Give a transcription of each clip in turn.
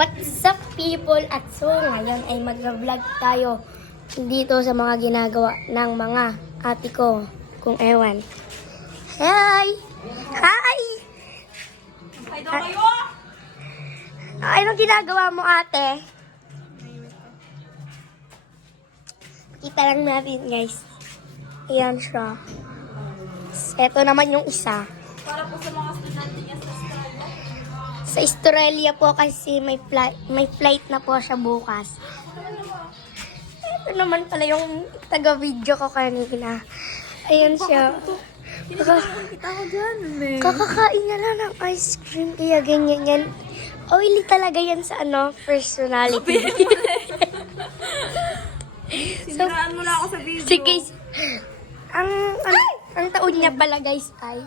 What's up people? At so ngayon ay mag-vlog tayo dito sa mga ginagawa ng mga ate ko. Kung ewan. Hi! Hi! Ay daw kayo! Anong ginagawa mo ate? Kita lang natin guys. Ayan siya. Ito naman yung isa. Para po sa mga estudyante niya sa Australia. Sa Australia po kasi may flight na po siya bukas. Ito naman pala yung taga-video ko kanina. Ayan siya. Kita ko dyan, man. Kakakain na lang ng ice cream. Kaya ganyan yan. Oily talaga yan sa personality. Siniraan mo na ako sa video. Si Case, ang taon niya pala guys ay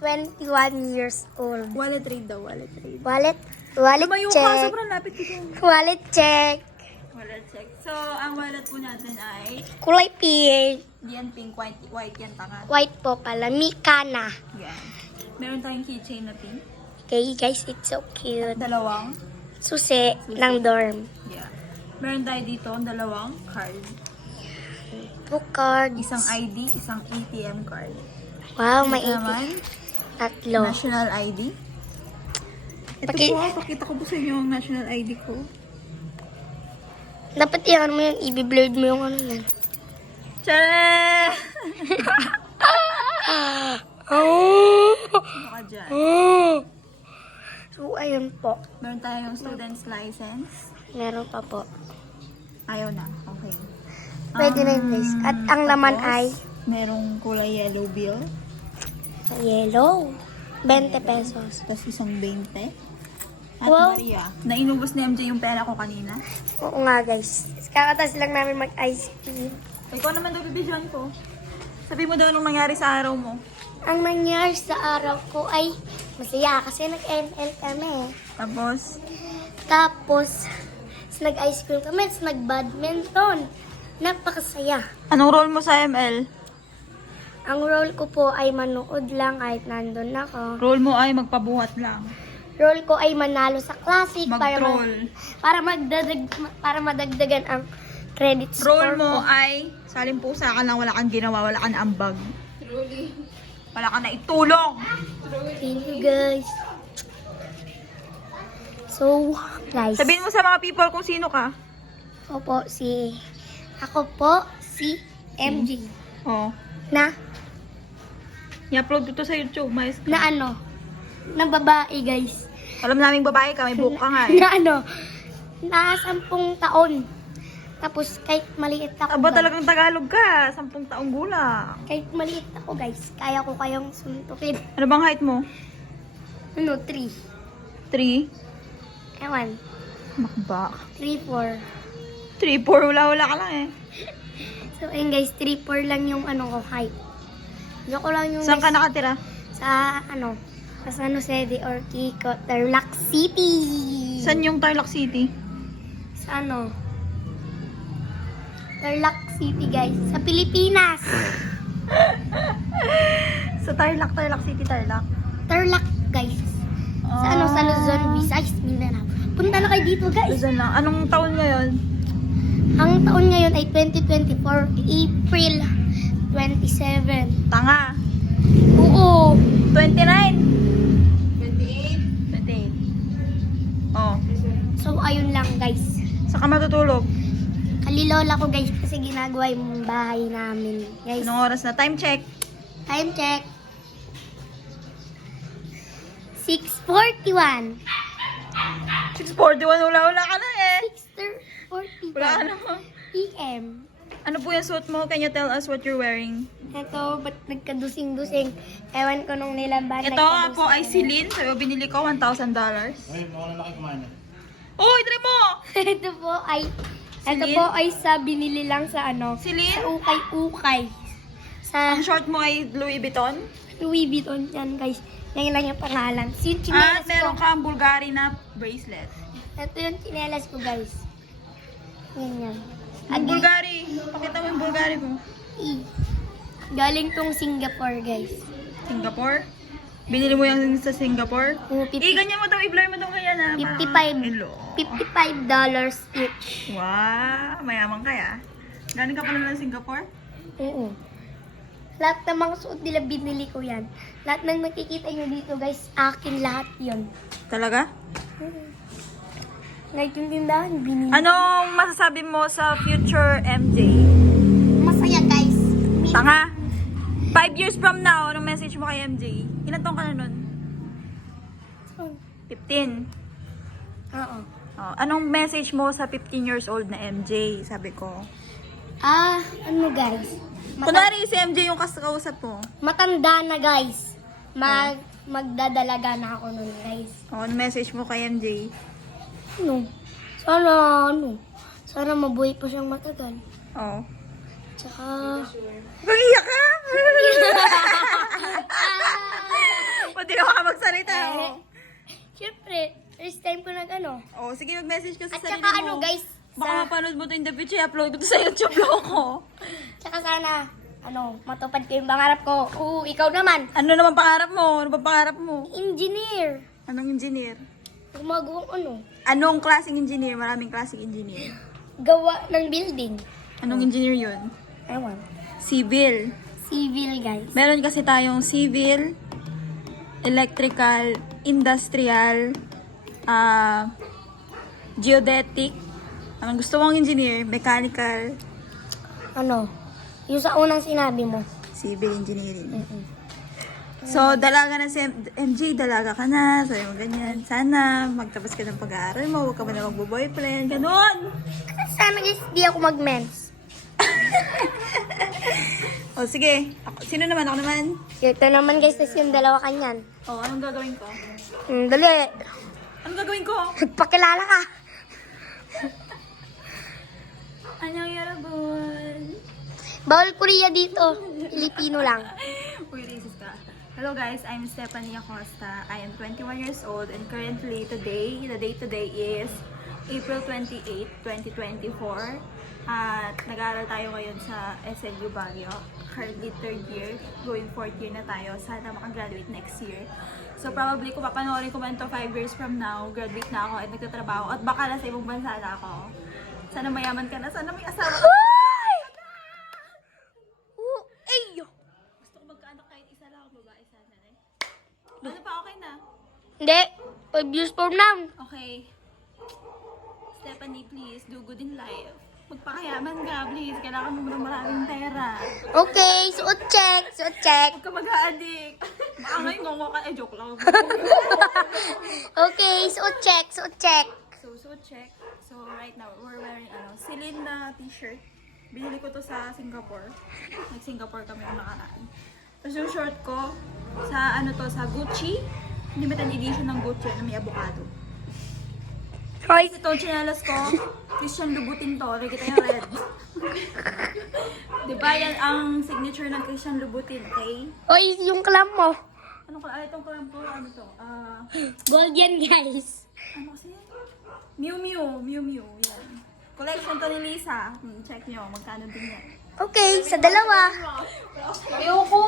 21 years old. Wallet trade daw, wallet trade. Wallet Lumayo ka, check. sobrang lapit ko dyan. Wallet check. Wallet check. So, ang wallet po natin ay Kulay pink. yan pink, white yan tangan. White po pala. Mikana. Yan. Meron tayong keychain na pink. Okay guys, it's so cute. Dalawang. Susi ng dorm. Yeah. Meron tayo dito dalawang card. Two cards. Isang ID, isang ATM card. Wow, may Ito naman, 80. Tatlo. national ID. Ito po, pakita ko po sa inyo ang national ID ko. Dapat yan mo yung i-blurred mo yung ano yan. Tara! Oh! Ano ka dyan? So, ayun po. Meron tayong student's license. Meron pa po. Ayaw na. Okay. Pwede na yun guys. At ang laman Tapos, ay merong kulay yellow bill. yellow. 20 pesos. Tapos isang 20. At Wow. Maria. Nainubos ni MJ yung pera ko kanina. Oo nga guys. Kakatas lang namin mag-ice cream. Ikaw naman daw bibidyoan ko. Sabi mo daw anong nangyari sa araw mo. Ang nangyari sa araw ko ay masaya kasi nag-ML kami. Tapos, nag-ice cream kami, nag-badminton. Napakasaya. Anong role mo sa ML? Ang role ko po ay manood lang kahit nandun ako. Role mo ay magpabuhat lang. Role ko ay manalo sa classic Mag-troll. para madagdagan ang credit score Role mo ko. ay salimpusa ka lang, wala kang ginawa, wala kang ambag. Wala kang naitulong. Thank you guys. So, guys. Sabihin mo sa mga people kung sino ka. Ako po si MG. Oh. Na I-upload ko to sa YouTube. Mais ka. Na babae guys. Alam naming babae ka, may buhok ka nga eh. Na 10 taon. Tapos kahit maliit ako. Aba guys, talagang Tagalog ka, 10 taong gulang. Kahit maliit ako guys, kaya ko kayong suntukin. Ano bang height mo? 3. 3? Ewan. Makbak. 3, 4. 3-4, wala ka lang eh. So ayun guys, 3, 4 lang yung ko height. Joke lang yung Saan ka guys, nakatira? sa San Jose de Orquico, Tarlac City. Saan yung Tarlac City? Sa Tarlac City guys, sa Pilipinas. Sa Tarlac City, Tarlac. Tarlac guys. Sa Luzon, Visayas, Mindanao. Punta na kayo dito guys. Luzon lang. Anong taon ngayon? Ang taon ngayon ay 2024, April 27. Tanga. Oo. 29. 28. Oh. So ayun lang guys. Saan ka matutulog? Kalilola ko guys kasi ginagawa yung bahay namin. Guys, Anong oras na? Time check. time check. 6:41. 6:41, wala ka na eh. 6:41 Wala ka naman. PM. Ano po yung suit mo? Can you tell us what you're wearing? Ito, ba't nagkadusing-dusing? Ewan ko nung nilaban. Ito nga po ay silin. So, binili ko $1,000. Ay, mga lalaki kumain na. Oh, try mo! Ito Silin? po ay sa binili lang sa Silin? sa ukay-ukay. Sa Ang short mo ay Louis Vuitton. Louis Vuitton yan guys. Yan lang yung pangalan. Si At chinelas meron ko. kang Bulgari na bracelet. Ito yung chinelas ko guys. Yan. Ang Bulgari. Pakita mo yung Bulgari mo. Galing tong Singapore guys. Singapore? Binili mo yung sa Singapore? Oo, Eh, ganyan mo daw, i-blur mo daw kaya na. Hello. $55 each. Wow, mayaman kaya. Galing ka pala ng Singapore? Oo. Lahat ng mga suot nila, binili ko yan. Lahat ng nakikita nyo dito, guys, akin lahat yon. Talaga? Ngayon yung tindahan, binili. Anong masasabi mo sa future MJ? Masaya, guys. Tanga. 5 years from now, anong message mo kay MJ? Ilan taong ka na nun? 15. Oo. Oh, anong message mo sa 15 years old na MJ? Sabi ko. Ano, guys? Kunwari si MJ yung kausap mo. Matanda na, guys. Magdadalaga na ako nun, guys. Oh, anong message mo kay MJ? Sana mabuhay pa siyang matagal. Oh. Tsaka, Mag-iyak ka! Pati na makapagsalita. Oh. syempre, first time ko nag-ano. Oh, sige, mag-message ka sa At sarili saka mo. guys, Baka mapanood mo to in the future, upload ko to sa YouTube ko. tsaka sana, matupad ko yung pangarap ko. Oo, ikaw naman, Ano naman pangarap mo? Ano ba pangarap mo? engineer. Anong engineer? Gumagawang Anong klaseng engineer? Maraming klaseng engineer. gawa ng building. Anong engineer yun? Ewan. Civil. Civil, guys. Meron kasi tayong civil, electrical, industrial, geodetic. Anong gusto mong engineer? Mechanical, Yung sa unang sinabi mo. civil engineering. So, dalaga na si MJ, dalaga ka na. Sabi mo ganyan. Sana magtapos ka ng pag-aaral mo. Huwag ka na magbo-boyfriend. Ganon! Sana guys, di ako mag-mens. O, sige. Sino naman? Ako naman. Ito naman guys, tas yung dalawa kanyan. O, anong gagawin ko? Dali. Anong gagawin ko? Nagpakilala ka. Anyang yarabon. Bawal Korea dito. Filipino lang. Uy, racist ka. Hello guys, I'm Stephanie Acosta. I am 21 years old and currently the date today is April 28, 2024. At nag-aaral tayo ngayon sa SLU Baguio. Currently 3rd year, going 4th year na tayo. Sana makagraduate next year. So probably kung papanoorin ko man to 5 years from now, graduate na ako at nagtatrabaho. At baka nasa ibang bansa na ako. Sana mayaman ka na, sana may asawa ka. Gusto ko magkaanak kahit isa lang, babae sana eh. Ano pa, okay na? Hindi. 5 years from now. Okay. Stephanie, please, do good in life. Magpakayaman ka, please. Kailangan mo ng maraming pera. Okay, suot check. Suot check. Huwag ka mag-a-addict. Baka ngayon ngongo ka. Joke lang. Okay, suot check. Suot check. So check. So, right now, we're wearing Celine na t-shirt. Binili ko to sa Singapore. Nag-Singapore kami yung nakaraan. Tapos yung short ko, sa sa Gucci. Limited edition ng Gucci na may avocado. Hoy, Itong chinelas ko, Christian Louboutin to. Nakikita yung red. Diba yan ang signature ng Christian Louboutin, okay? hoy, yung clam mo. Itong clamp ko, Gold yan, guys. Ano kasi yan? Miu Miu, yan. Collection to ni Lisa. Check nyo, magkano din yan. Okay, sa dalawa. Ayoko!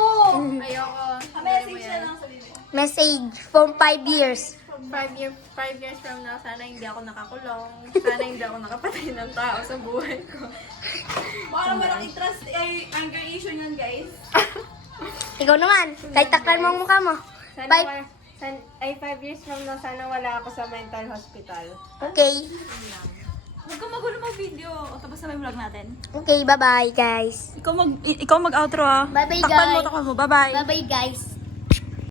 Message na lang sabihin mo. Message from 5 years. 5 years from now, sana hindi ako nakakulong. Sana hindi ako nakapatay ng tao sa buhay ko. Baka naman ang trust ay anger issue niyan, guys. Ikaw naman. Kahit takpan mo ang mukha mo. Sana 5 years from now, sana wala ako sa mental hospital. Okay. Huwag ka magulo mag-video. O, tapos na may vlog natin. Okay, bye-bye, guys. Ikaw mag-outro ah. Bye-bye, Takpan mo, guys. takpan mo. Bye-bye. Bye-bye, guys.